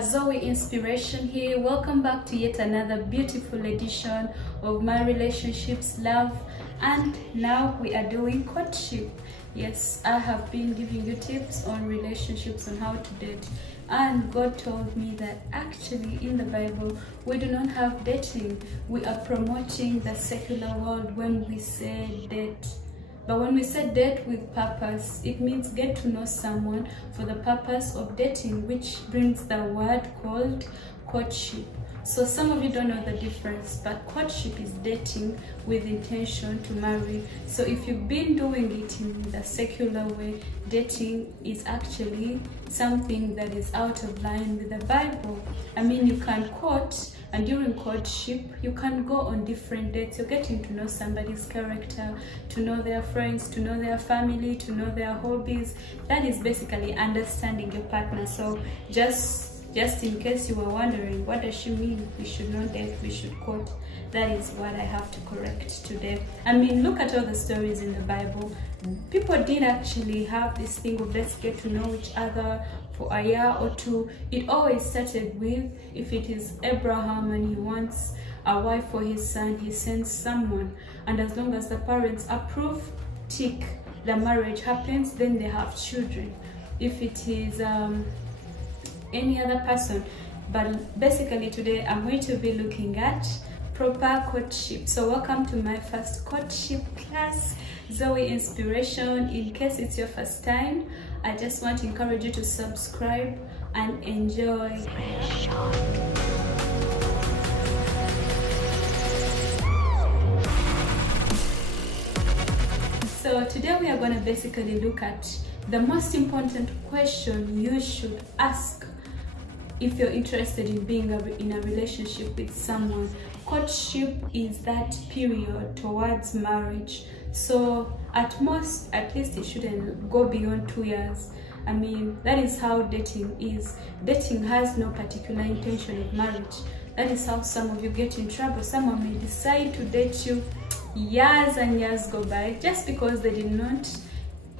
Zoey Inspiration here. Welcome back to yet another beautiful edition of my relationships, love, and now we are doing courtship. Yes, I have been giving you tips on relationships, on how to date, and God told me that actually in the Bible we do not have dating. We are promoting the secular world when we say date. But when we say date with purpose, it means get to know someone for the purpose of dating, which brings the word called courtship. So some of you don't know the difference, but courtship is dating with intention to marry. So if you've been doing it in the secular way, dating is actually something that is out of line with the Bible. I mean, you can court, and during courtship, you can go on different dates. You're getting to know somebody's character, to know their friends, to know their family, to know their hobbies. That is basically understanding your partner. So just in case you were wondering, what does she mean? We should not date, we should court. That is what I have to correct today. I mean, look at all the stories in the Bible. People did actually have this thing of let's get to know each other for a year or two. It always started with, if it is Abraham and he wants a wife for his son, he sends someone. And as long as the parents approve, tick, the marriage happens, then they have children. If it is any other person. But basically today I'm going to be looking at proper courtship. So welcome to my first courtship class, Zoey Inspiration. In case it's your first time, I just want to encourage you to subscribe and enjoy. So today we are going to basically look at the most important question you should ask if you're interested in being in a relationship with someone. Courtship is that period towards marriage. So at least it shouldn't go beyond 2 years. I mean, that is how dating is. Dating has no particular intention of marriage. That is how some of you get in trouble. Someone may decide to date you, years and years go by just because they did not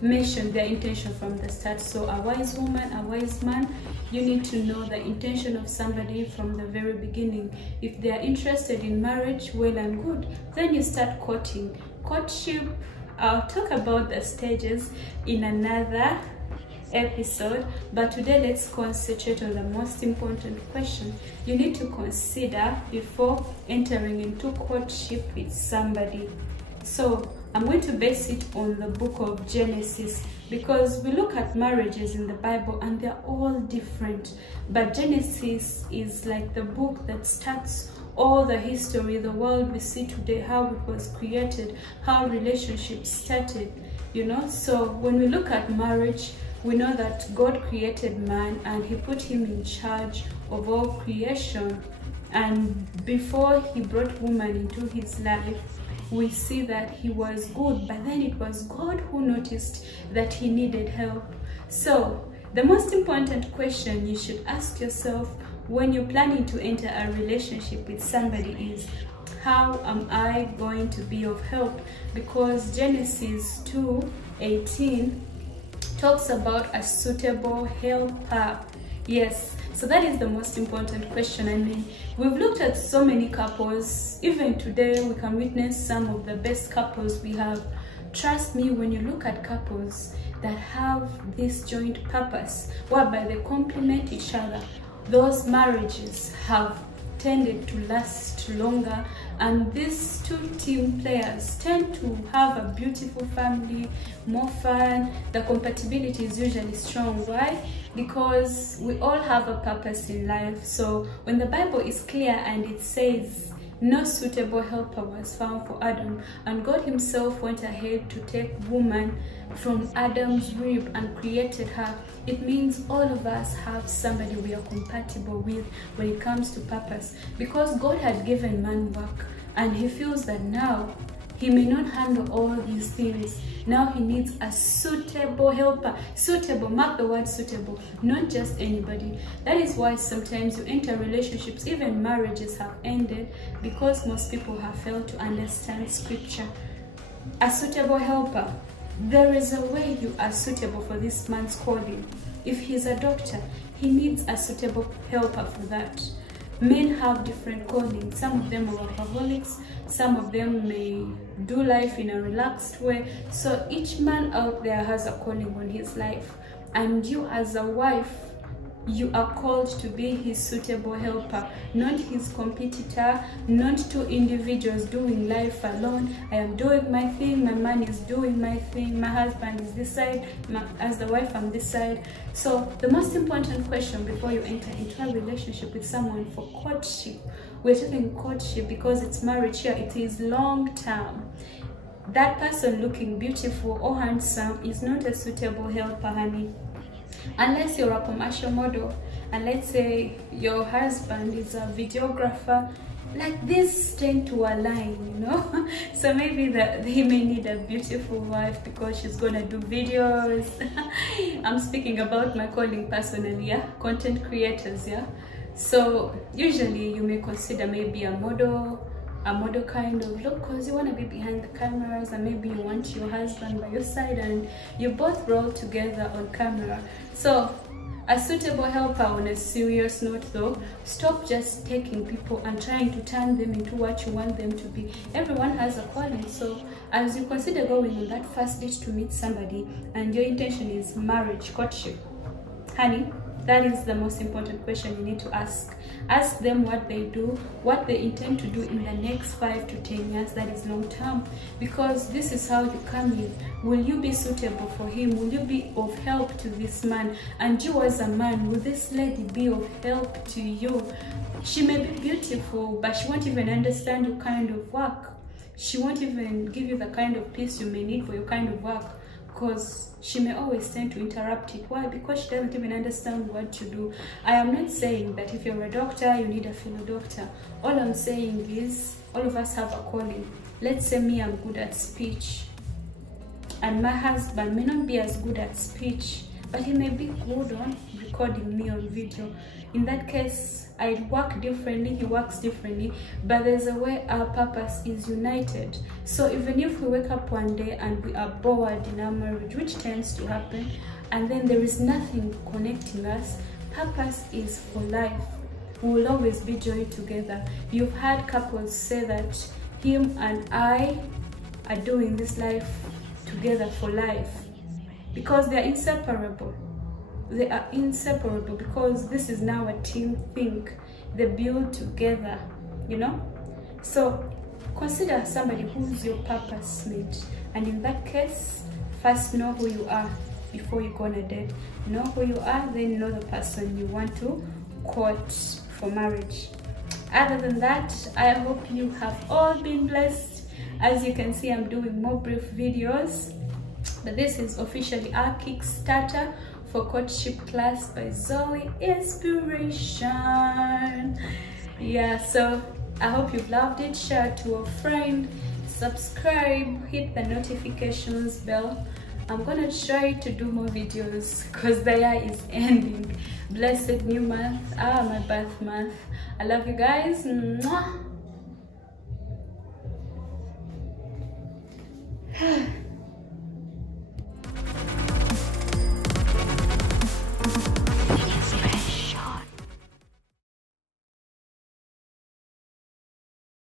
mention their intention from the start. So a wise woman, a wise man, you need to know the intention of somebody from the very beginning. If they are interested in marriage, well and good, then you start courting. Courtship, I'll talk about the stages in another episode, but today let's concentrate on the most important question you need to consider before entering into courtship with somebody. So I'm going to base it on the book of Genesis, because we look at marriages in the Bible and they're all different. But Genesis is like the book that starts all the history, the world we see today, how it was created, how relationships started, you know. So when we look at marriage, we know that God created man and he put him in charge of all creation. And before he brought woman into his life, we see that he was good, but then it was God who noticed that he needed help. So the most important question you should ask yourself when you're planning to enter a relationship with somebody is, how am I going to be of help? Because Genesis 2:18 talks about a suitable helper. Yes, so that is the most important question. I mean, we've looked at so many couples. Even today, we can witness some of the best couples we have. Trust me, when you look at couples that have this joint purpose, whereby they complement each other, those marriages have tended to last longer, and these two team players tend to have a beautiful family, more fun. The compatibility is usually strong. Why? Because we all have a purpose in life. So when the Bible is clear and it says no suitable helper was found for Adam, and God himself went ahead to take woman from Adam's rib and created her, it means all of us have somebody we are compatible with when it comes to purpose. Because God had given man work and he feels that now he may not handle all these things. Now he needs a suitable helper. Suitable, mark the word suitable, not just anybody. That is why sometimes you enter relationships, even marriages have ended, because most people have failed to understand scripture. A suitable helper. there is a way you are suitable for this man's calling. If he's a doctor, he needs a suitable helper for that. Men have different callings. Some of them are workaholics, some of them may do life in a relaxed way. So each man out there has a calling on his life, and you as a wife, you are called to be his suitable helper, not his competitor, not two individuals doing life alone. I am doing my thing, my man is doing my thing, my husband is this side, as the wife I'm this side. So the most important question before you enter into a relationship with someone for courtship, we're talking courtship because it's marriage here, it is long term. That person looking beautiful or handsome is not a suitable helper, honey. Unless you're a commercial model, and let's say your husband is a videographer, like this tend to align, you know. So maybe that he may need a beautiful wife because she's gonna do videos. I'm speaking about my calling personally, yeah, content creators, yeah. So usually you may consider maybe a model kind of look, because you want to be behind the cameras, and maybe you want your husband by your side and you both roll together on camera. So a suitable helper on a serious note though, stop just taking people and trying to turn them into what you want them to be. Everyone has a calling. So as you consider going on that first date to meet somebody and your intention is marriage, courtship, honey, that is the most important question you need to ask. Ask them what they do, what they intend to do in the next 5 to 10 years, that is long term. Because this is how you come in. Will you be suitable for him? Will you be of help to this man? And you as a man, will this lady be of help to you? She may be beautiful, but she won't even understand your kind of work. She won't even give you the kind of peace you may need for your kind of work, because she may always tend to interrupt it. Why? Because she doesn't even understand what to do. I am not saying that if you're a doctor, you need a fellow doctor. All I'm saying is, all of us have a calling. Let's say me, I'm good at speech, and my husband may not be as good at speech, but he may be good on recording me on video. In that case, I work differently, he works differently, but there's a way our purpose is united. So even if we wake up one day and we are bored in our marriage, which tends to happen, and then there is nothing connecting us, purpose is for life. We will always be joined together. You've had couples say that him and I are doing this life together for life, because they are inseparable. They are inseparable because this is now a team thing. They build together, you know. So consider somebody who's your purpose mate, and in that case, first know who you are before you go on a date. Know who you are, then know the person you want to court for marriage. Other than that, I hope you have all been blessed. As you can see, I'm doing more brief videos, but this is officially our Kickstarter for courtship class by Zoey Inspiration. Yeah, so I hope you've loved it. Share it to a friend, subscribe, hit the notifications bell. I'm gonna try to do more videos because the year is ending. Blessed new month, my birth month. I love you guys. Mwah.